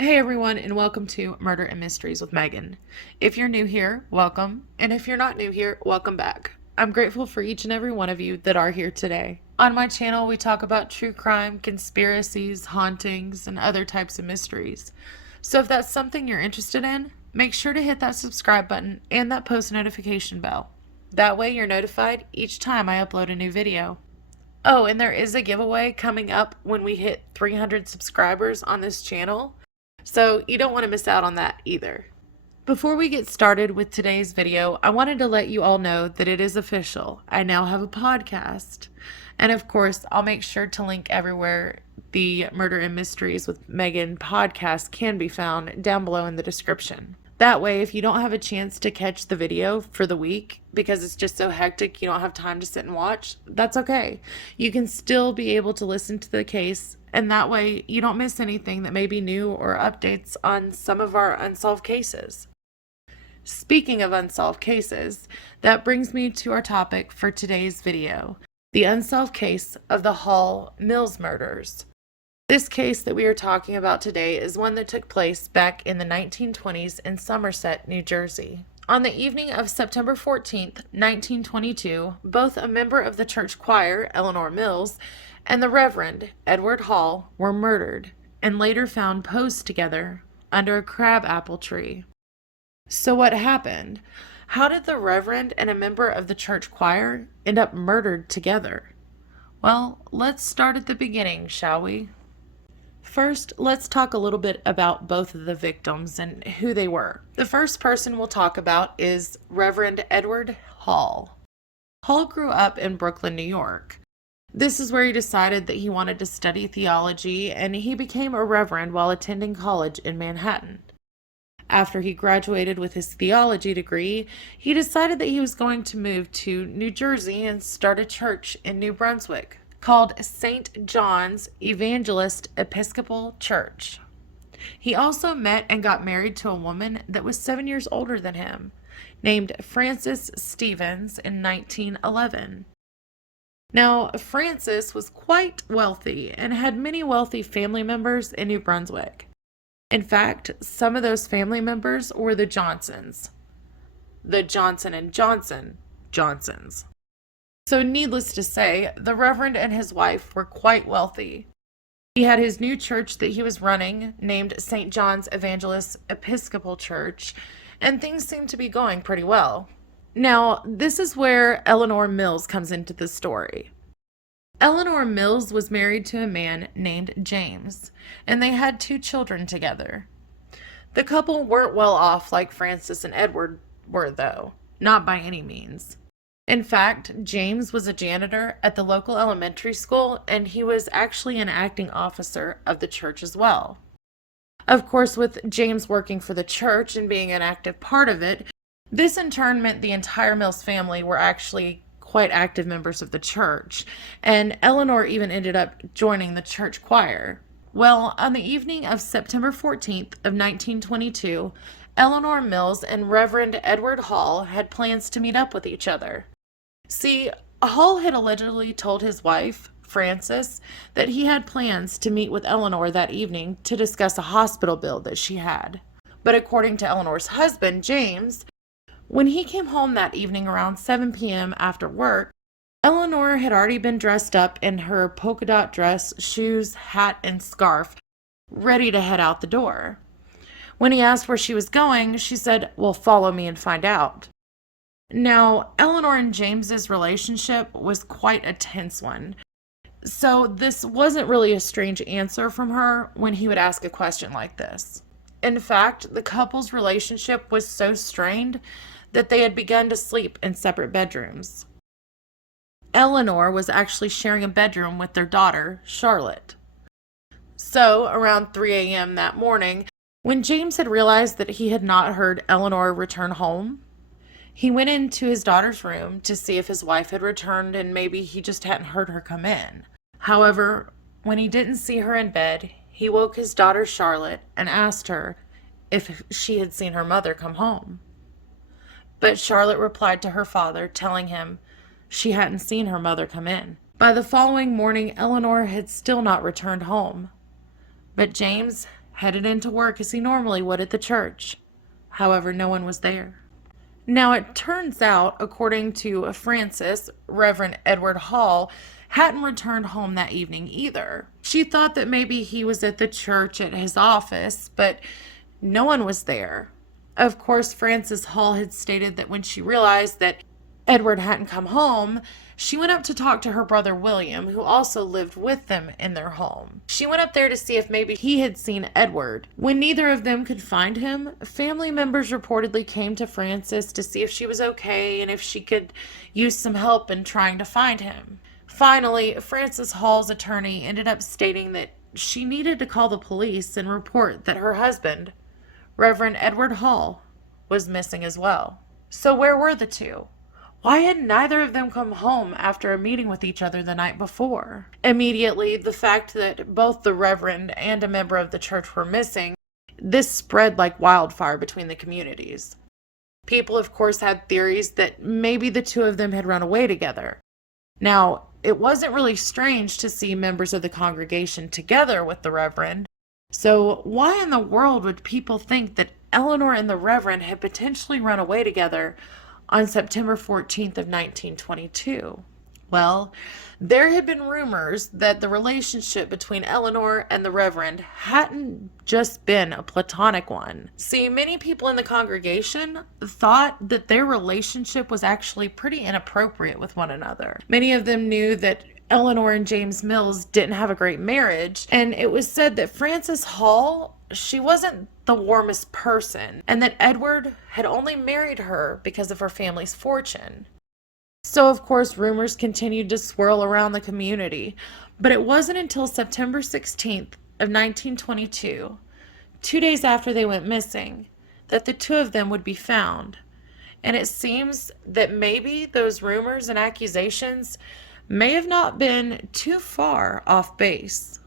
Hey everyone, and welcome to Murder and Mysteries with Megan. If you're new here, welcome, and if you're not new here, welcome back. I'm grateful for each and every one of you that are here today. On my channel, we talk about true crime, conspiracies, hauntings, and other types of mysteries. So if that's something you're interested in, make sure to hit that subscribe button and that post notification bell. That way you're notified each time I upload a new video. Oh, and there is a giveaway coming up when we hit 300 subscribers on this channel. So you don't want to miss out on that either. Before we get started with today's video, I wanted to let you all know that it is official. I now have a podcast. And of course, I'll make sure to link everywhere the Murder and Mysteries with Megan podcast can be found down below in the description. That way, if you don't have a chance to catch the video for the week because it's just so hectic you don't have time to sit and watch, that's okay. You can still be able to listen to the case, and that way you don't miss anything that may be new or updates on some of our unsolved cases. Speaking of unsolved cases, that brings me to our topic for today's video, the unsolved case of the Hall Mills murders. This case that we are talking about today is one that took place back in the 1920s in Somerset, New Jersey. On the evening of September 14th, 1922, both a member of the church choir, Eleanor Mills, and the Reverend, Edward Hall, were murdered and later found posed together under a crabapple tree. So what happened? How did the Reverend and a member of the church choir end up murdered together? Well, let's start at the beginning, shall we? First, let's talk a little bit about both of the victims and who they were. The first person we'll talk about is Reverend Edward Hall. Hall grew up in Brooklyn, New York. This is where he decided that he wanted to study theology, and he became a reverend while attending college in Manhattan. After he graduated with his theology degree, he decided that he was going to move to New Jersey and start a church in New Brunswick called St. John's Evangelist Episcopal Church. He also met and got married to a woman that was 7 years older than him, named Frances Stevens in 1911. Now, Frances was quite wealthy and had many wealthy family members in New Brunswick. In fact, some of those family members were the Johnsons, the Johnson&Johnson Johnsons. So needless to say, the Reverend and his wife were quite wealthy. He had his new church that he was running, named St. John's Evangelist Episcopal Church, and things seemed to be going pretty well. Now, this is where Eleanor Mills comes into the story. Eleanor Mills was married to a man named James, and they had 2 children together. The couple weren't well off like Frances and Edward were, though, not by any means. In fact, James was a janitor at the local elementary school, and he was actually an acting officer of the church as well. Of course, with James working for the church and being an active part of it, this in turn meant the entire Mills family were actually quite active members of the church, and Eleanor even ended up joining the church choir. Well, on the evening of September 14th of 1922, Eleanor Mills and Reverend Edward Hall had plans to meet up with each other. See, Hall had allegedly told his wife, Frances, that he had plans to meet with Eleanor that evening to discuss a hospital bill that she had. But according to Eleanor's husband, James, when he came home that evening around 7 p.m. after work, Eleanor had already been dressed up in her polka dot dress, shoes, hat, and scarf, ready to head out the door. When he asked where she was going, she said, "Well, follow me and find out." Now, Eleanor and James's relationship was quite a tense one, so this wasn't really a strange answer from her when he would ask a question like this. In fact, the couple's relationship was so strained that they had begun to sleep in separate bedrooms. Eleanor was actually sharing a bedroom with their daughter, Charlotte. So, around 3 a.m. that morning, when James had realized that he had not heard Eleanor return home, he went into his daughter's room to see if his wife had returned and maybe he just hadn't heard her come in. However, when he didn't see her in bed, he woke his daughter Charlotte and asked her if she had seen her mother come home. But Charlotte replied to her father, telling him she hadn't seen her mother come in. By the following morning, Eleanor had still not returned home. But James headed into work as he normally would at the church. However, no one was there. Now, it turns out, according to Frances, Reverend Edward Hall hadn't returned home that evening either. She thought that maybe he was at the church at his office, but no one was there. Of course, Frances Hall had stated that when she realized that Edward hadn't come home, she went up to talk to her brother William, who also lived with them in their home. She went up there to see if maybe he had seen Edward. When neither of them could find him, family members reportedly came to Frances to see if she was okay and if she could use some help in trying to find him. Finally, Frances Hall's attorney ended up stating that she needed to call the police and report that her husband, Reverend Edward Hall, was missing as well. So where were the two? Why had neither of them come home after a meeting with each other the night before? Immediately, the fact that both the Reverend and a member of the church were missing, this spread like wildfire between the communities. People, of course, had theories that maybe the two of them had run away together. Now, it wasn't really strange to see members of the congregation together with the Reverend, so why in the world would people think that Eleanor and the Reverend had potentially run away together on September 14th of 1922? Well, there had been rumors that the relationship between Eleanor and the Reverend hadn't just been a platonic one. See, many people in the congregation thought that their relationship was actually pretty inappropriate with one another. Many of them knew that Eleanor and James Mills didn't have a great marriage, and it was said that Frances Hall, she wasn't the warmest person, and that Edward had only married her because of her family's fortune. So, of course, rumors continued to swirl around the community, but it wasn't until September 16th of 1922, 2 days after they went missing, that the two of them would be found. And it seems that maybe those rumors and accusations may have not been too far off base.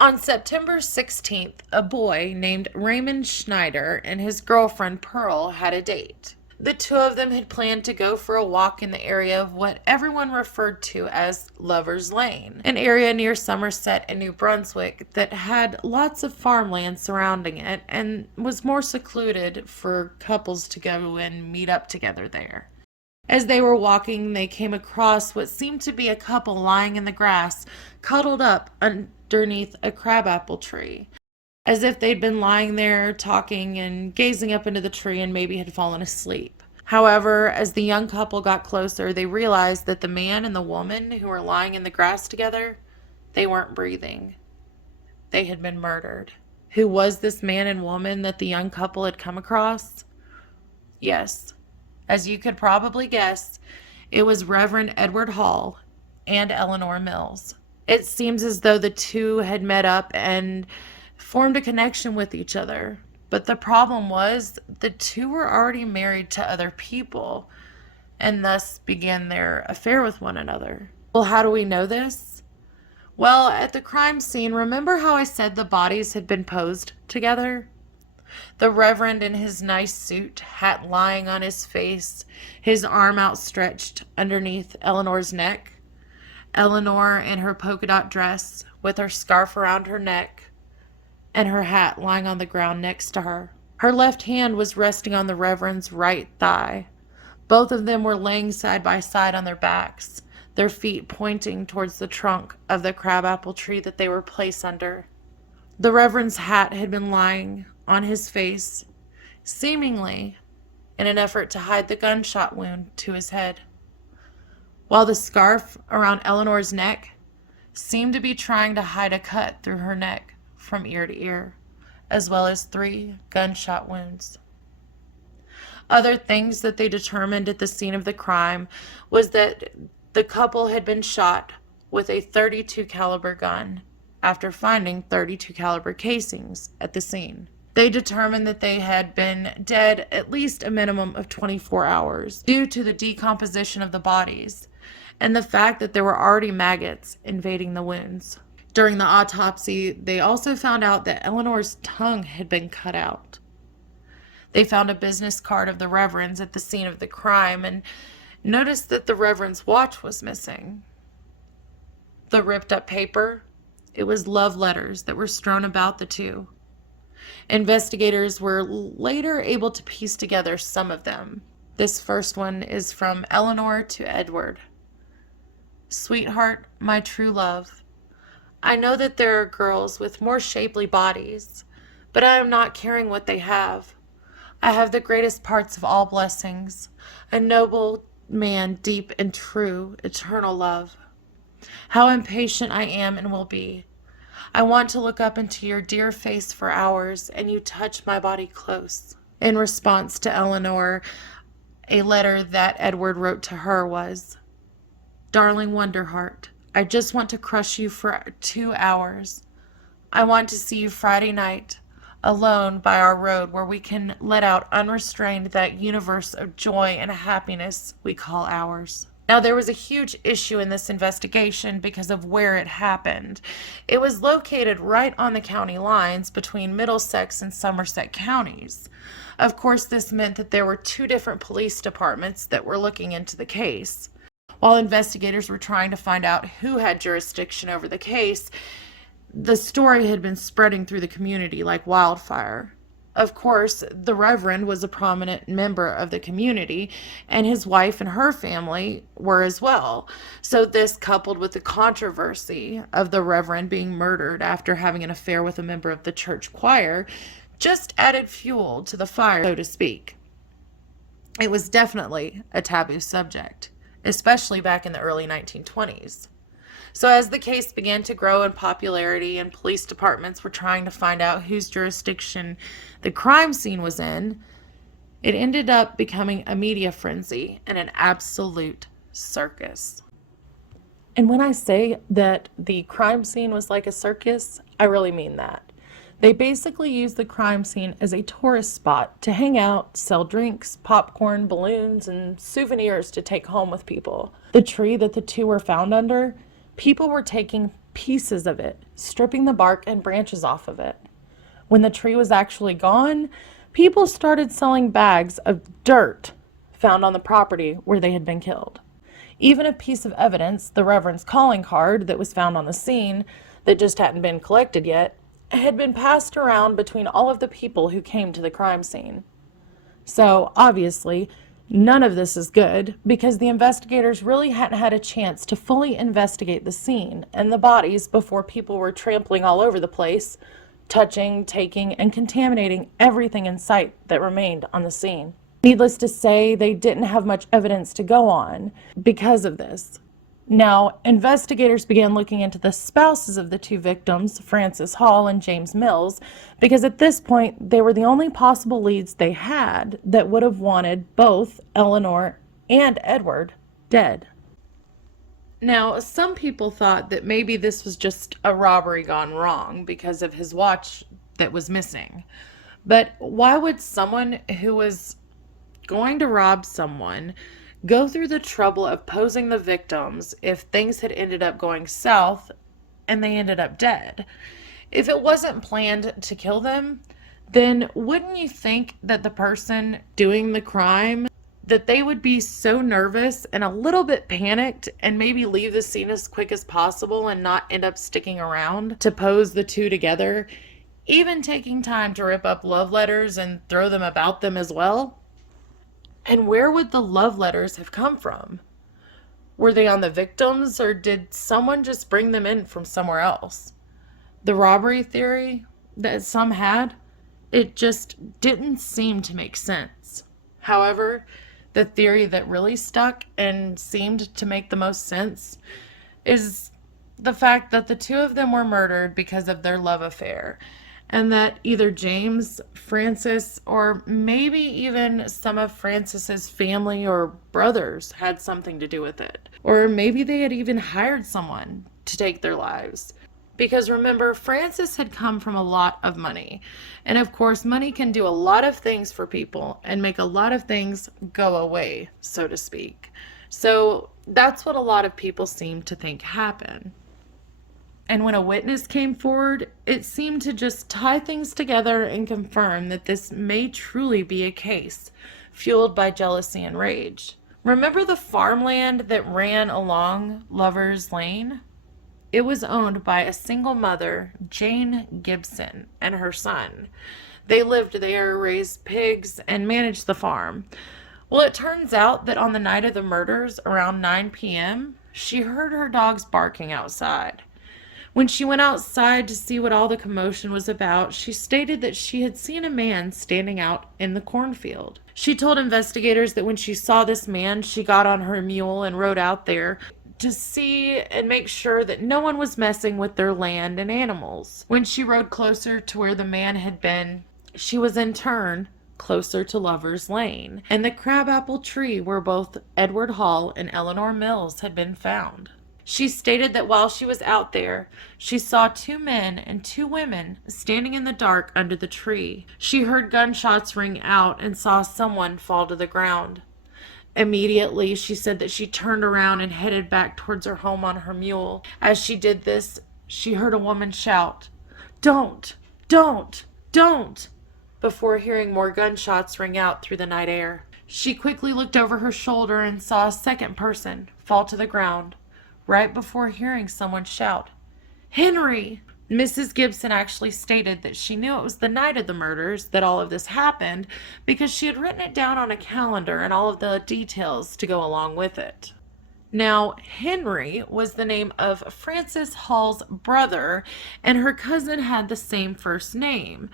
On September 16th, a boy named Raymond Schneider and his girlfriend Pearl had a date. The two of them had planned to go for a walk in the area of what everyone referred to as Lover's Lane, an area near Somerset and New Brunswick that had lots of farmland surrounding it and was more secluded for couples to go and meet up together there. As they were walking, they came across what seemed to be a couple lying in the grass, cuddled up underneath a crabapple tree, as if they'd been lying there talking and gazing up into the tree and maybe had fallen asleep. However, as the young couple got closer, they realized that the man and the woman who were lying in the grass together, they weren't breathing. They had been murdered. Who was this man and woman that the young couple had come across? Yes, as you could probably guess, it was Reverend Edward Hall and Eleanor Mills. It seems as though the two had met up and formed a connection with each other. But the problem was the two were already married to other people and thus began their affair with one another. Well, how do we know this? Well, at the crime scene, remember how I said the bodies had been posed together? The Reverend in his nice suit, hat lying on his face, his arm outstretched underneath Eleanor's neck. Eleanor in her polka dot dress with her scarf around her neck and her hat lying on the ground next to her. Her left hand was resting on the Reverend's right thigh. Both of them were laying side by side on their backs, their feet pointing towards the trunk of the crabapple tree that they were placed under. The Reverend's hat had been lying on his face, seemingly in an effort to hide the gunshot wound to his head, while the scarf around Eleanor's neck seemed to be trying to hide a cut through her neck from ear to ear, as well as 3 gunshot wounds. Other things that they determined at the scene of the crime was that the couple had been shot with a .32 caliber gun after finding .32 caliber casings at the scene. They determined that they had been dead at least a minimum of 24 hours due to the decomposition of the bodies and the fact that there were already maggots invading the wounds. During the autopsy, they also found out that Eleanor's tongue had been cut out. They found a business card of the Reverend's at the scene of the crime and noticed that the Reverend's watch was missing. The ripped up paper, it was love letters that were strewn about the two. Investigators were later able to piece together some of them. This first one is from Eleanor to Edward. Sweetheart, my true love, I know that there are girls with more shapely bodies, but I am not caring what they have. I have the greatest parts of all blessings, a noble man, deep and true, eternal love. How impatient I am and will be. I want to look up into your dear face for hours, and you touch my body close. In response to Eleanor, a letter that Edward wrote to her was, Darling Wonderheart, I just want to crush you for 2 hours. I want to see you Friday night, alone by our road where we can let out unrestrained that universe of joy and happiness we call ours. Now, there was a huge issue in this investigation because of where it happened. It was located right on the county lines between Middlesex and Somerset counties. Of course, this meant that there were 2 different police departments that were looking into the case. While investigators were trying to find out who had jurisdiction over the case, the story had been spreading through the community like wildfire. Of course, the Reverend was a prominent member of the community, and his wife and her family were as well. So this, coupled with the controversy of the Reverend being murdered after having an affair with a member of the church choir, just added fuel to the fire, so to speak. It was definitely a taboo subject, especially back in the early 1920s. So as the case began to grow in popularity and police departments were trying to find out whose jurisdiction the crime scene was in, it ended up becoming a media frenzy and an absolute circus. And when I say that the crime scene was like a circus, I really mean that. They basically used the crime scene as a tourist spot to hang out, sell drinks, popcorn, balloons, and souvenirs to take home with people. The tree that the 2 were found under, people were taking pieces of it, stripping the bark and branches off of it. When the tree was actually gone, people started selling bags of dirt found on the property where they had been killed. Even a piece of evidence, the Reverend's calling card that was found on the scene that just hadn't been collected yet, had been passed around between all of the people who came to the crime scene. So, obviously, none of this is good because the investigators really hadn't had a chance to fully investigate the scene and the bodies before people were trampling all over the place, touching, taking, and contaminating everything in sight that remained on the scene. Needless to say, they didn't have much evidence to go on because of this. Now, investigators began looking into the spouses of the 2 victims, Frances Hall and James Mills, because at this point, they were the only possible leads they had that would have wanted both Eleanor and Edward dead. Now, some people thought that maybe this was just a robbery gone wrong because of his watch that was missing. But why would someone who was going to rob someone go through the trouble of posing the victims if things had ended up going south and they ended up dead? If it wasn't planned to kill them, then wouldn't you think that the person doing the crime, that they would be so nervous and a little bit panicked and maybe leave the scene as quick as possible and not end up sticking around to pose the 2 together, even taking time to rip up love letters and throw them about them as well? And where would the love letters have come from? Were they on the victims, or did someone just bring them in from somewhere else? The robbery theory that some had, it just didn't seem to make sense. However, the theory that really stuck and seemed to make the most sense is the fact that the 2 of them were murdered because of their love affair, and that either James, Frances, or maybe even some of Frances's family or brothers had something to do with it. Or maybe they had even hired someone to take their lives. Because remember, Frances had come from a lot of money. And of course, money can do a lot of things for people and make a lot of things go away, so to speak. So that's what a lot of people seem to think happened. And when a witness came forward, it seemed to just tie things together and confirm that this may truly be a case fueled by jealousy and rage. Remember the farmland that ran along Lover's Lane? It was owned by a single mother, Jane Gibson, and her son. They lived there, raised pigs, and managed the farm. Well, it turns out that on the night of the murders, around 9 p.m., she heard her dogs barking outside. When she went outside to see what all the commotion was about, she stated that she had seen a man standing out in the cornfield. She told investigators that when she saw this man, she got on her mule and rode out there to see and make sure that no one was messing with their land and animals. When she rode closer to where the man had been, she was in turn closer to Lover's Lane and the crabapple tree where both Edward Hall and Eleanor Mills had been found. She stated that while she was out there, she saw 2 men and 2 women standing in the dark under the tree. She heard gunshots ring out and saw someone fall to the ground. Immediately, she said that she turned around and headed back towards her home on her mule. As she did this, she heard a woman shout, "Don't! Don't! Don't!" before hearing more gunshots ring out through the night air. She quickly looked over her shoulder and saw a second person fall to the ground, right before hearing someone shout, "Henry!" Mrs. Gibson actually stated that she knew it was the night of the murders that all of this happened because she had written it down on a calendar and all of the details to go along with it. Now, Henry was the name of Frances Hall's brother, and her cousin had the same first name.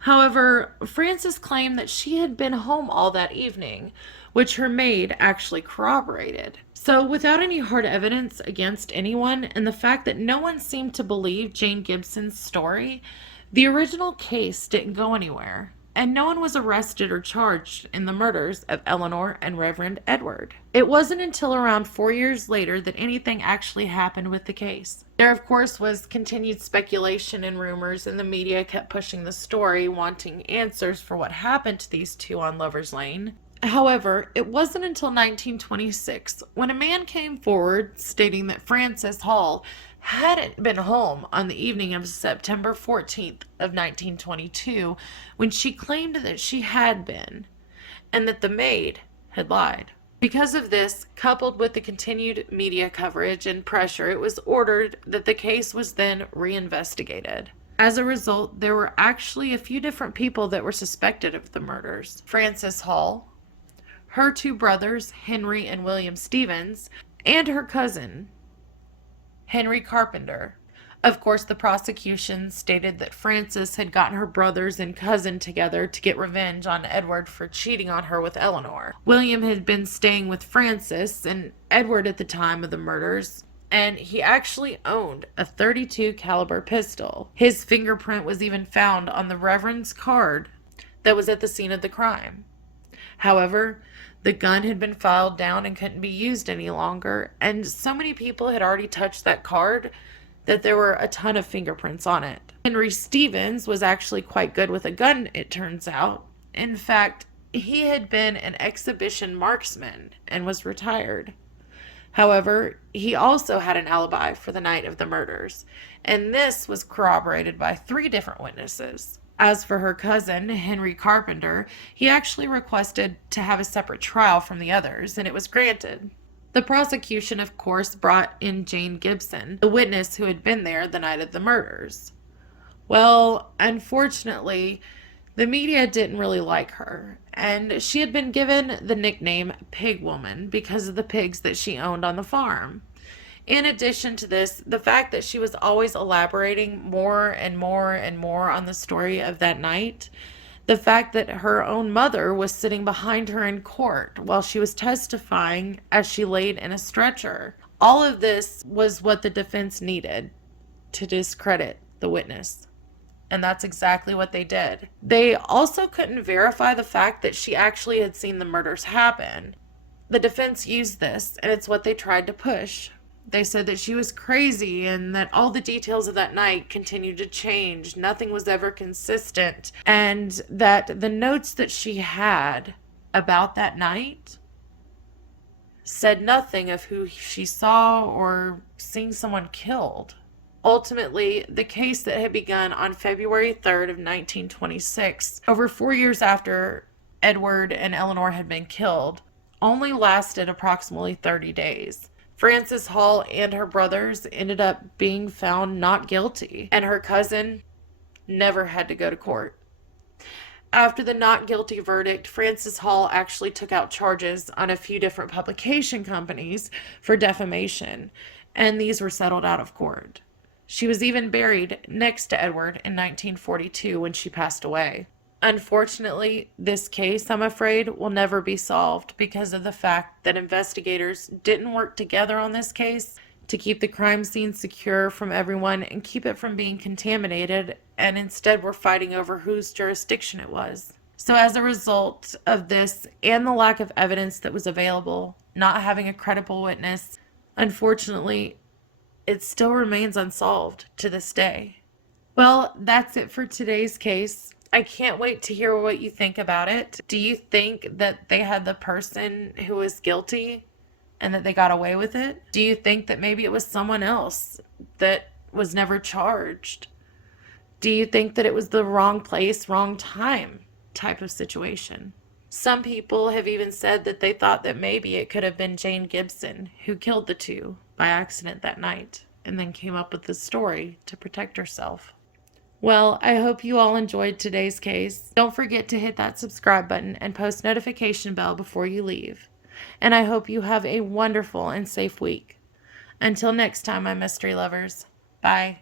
However, Frances claimed that she had been home all that evening, which her maid actually corroborated. So, without any hard evidence against anyone, and the fact that no one seemed to believe Jane Gibson's story, the original case didn't go anywhere, and no one was arrested or charged in the murders of Eleanor and Reverend Edward. It wasn't until around 4 years later that anything actually happened with the case. There, of course, was continued speculation and rumors, and the media kept pushing the story, wanting answers for what happened to these 2 on Lover's Lane. However, it wasn't until 1926 when a man came forward stating that Frances Hall hadn't been home on the evening of September 14th of 1922 when she claimed that she had been, and that the maid had lied. Because of this, coupled with the continued media coverage and pressure, it was ordered that the case was then reinvestigated. As a result, there were actually a few different people that were suspected of the murders. Frances Hall, her 2 brothers, Henry and William Stevens, and her cousin, Henry Carpenter. Of course, the prosecution stated that Frances had gotten her brothers and cousin together to get revenge on Edward for cheating on her with Eleanor. William had been staying with Frances and Edward at the time of the murders, and he actually owned a .32 caliber pistol. His fingerprint was even found on the Reverend's card that was at the scene of the crime. However, the gun had been filed down and couldn't be used any longer, and so many people had already touched that card that there were a ton of fingerprints on it. Henry Stevens was actually quite good with a gun, it turns out. In fact, he had been an exhibition marksman and was retired. However, he also had an alibi for the night of the murders, and this was corroborated by 3 different witnesses. As for her cousin, Henry Carpenter, he actually requested to have a separate trial from the others, and it was granted. The prosecution, of course, brought in Jane Gibson, the witness who had been there the night of the murders. Well, unfortunately, the media didn't really like her, and she had been given the nickname Pig Woman because of the pigs that she owned on the farm. In addition to this, the fact that she was always elaborating more and more and more on the story of that night, the fact that her own mother was sitting behind her in court while she was testifying as she laid in a stretcher. All of this was what the defense needed to discredit the witness. And that's exactly what they did. They also couldn't verify the fact that she actually had seen the murders happen. The defense used this, and it's what they tried to push. They said that she was crazy and that all the details of that night continued to change. Nothing was ever consistent. And that the notes that she had about that night said nothing of who she saw or seeing someone killed. Ultimately, the case that had begun on February 3rd of 1926, over 4 years after Edward and Eleanor had been killed, only lasted approximately 30 days. Frances Hall and her brothers ended up being found not guilty, and her cousin never had to go to court. After the not guilty verdict, Frances Hall actually took out charges on a few different publication companies for defamation, and these were settled out of court. She was even buried next to Edward in 1942 when she passed away. Unfortunately, this case, I'm afraid, will never be solved because of the fact that investigators didn't work together on this case to keep the crime scene secure from everyone and keep it from being contaminated, and instead were fighting over whose jurisdiction it was. So as a result of this and the lack of evidence that was available, not having a credible witness, unfortunately, it still remains unsolved to this day. Well, that's it for today's case. I can't wait to hear what you think about it. Do you think that they had the person who was guilty and that they got away with it? Do you think that maybe it was someone else that was never charged? Do you think that it was the wrong place, wrong time type of situation? Some people have even said that they thought that maybe it could have been Jane Gibson who killed the two by accident that night and then came up with this story to protect herself. Well, I hope you all enjoyed today's case. Don't forget to hit that subscribe button and post notification bell before you leave. And I hope you have a wonderful and safe week. Until next time, my mystery lovers. Bye.